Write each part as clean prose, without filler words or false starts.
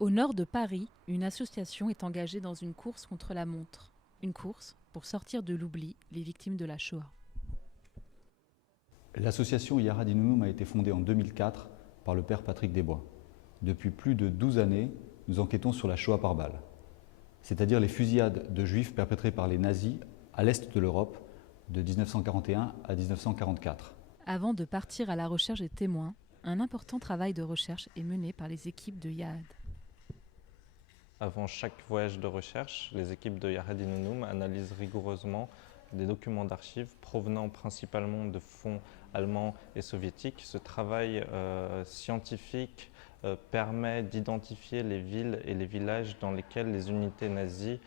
Au nord de Paris, une association est engagée dans une course contre la montre. Une course pour sortir de l'oubli les victimes de la Shoah. L'association Yara Dinounoum a été fondée en 2004 par le père Patrick Desbois. Depuis plus de 12 années, nous enquêtons sur la Shoah par balle, c'est-à-dire les fusillades de juifs perpétrées par les nazis à l'est de l'Europe de 1941 à 1944. Avant de partir à la recherche des témoins, un important travail de recherche est mené par les équipes de Yahad. Avant chaque voyage de recherche, les équipes de Yara Dinounoum analysent rigoureusement des documents d'archives provenant principalement de fonds allemands et soviétiques. Ce travail scientifique permet d'identifier les villes et les villages dans lesquels les unités nazies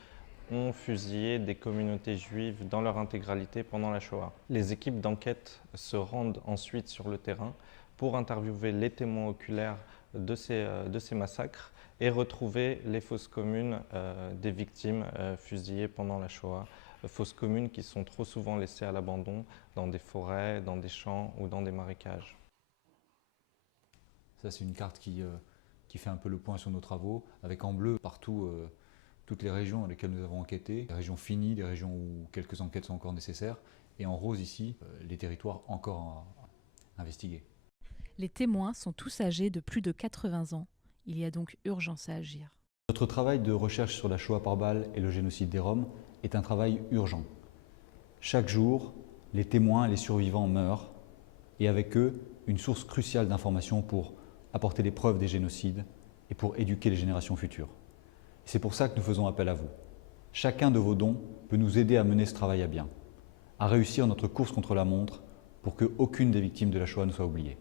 ont fusillé des communautés juives dans leur intégralité pendant la Shoah. Les équipes d'enquête se rendent ensuite sur le terrain pour interviewer les témoins oculaires de ces massacres et retrouver les fosses communes des victimes fusillées pendant la Shoah. Fosses communes qui sont trop souvent laissées à l'abandon dans des forêts, dans des champs ou dans des marécages. Ça, c'est une carte qui fait un peu le point sur nos travaux, avec en bleu partout toutes les régions dans lesquelles nous avons enquêté, des régions finies, des régions où quelques enquêtes sont encore nécessaires, et en rose ici, les territoires encore à investiguer. Les témoins sont tous âgés de plus de 80 ans. Il y a donc urgence à agir. Notre travail de recherche sur la Shoah par balle et le génocide des Roms est un travail urgent. Chaque jour, les témoins et les survivants meurent, et avec eux, une source cruciale d'informations pour apporter les preuves des génocides et pour éduquer les générations futures. C'est pour ça que nous faisons appel à vous. Chacun de vos dons peut nous aider à mener ce travail à bien, à réussir notre course contre la montre pour qu'aucune des victimes de la Shoah ne soit oubliée.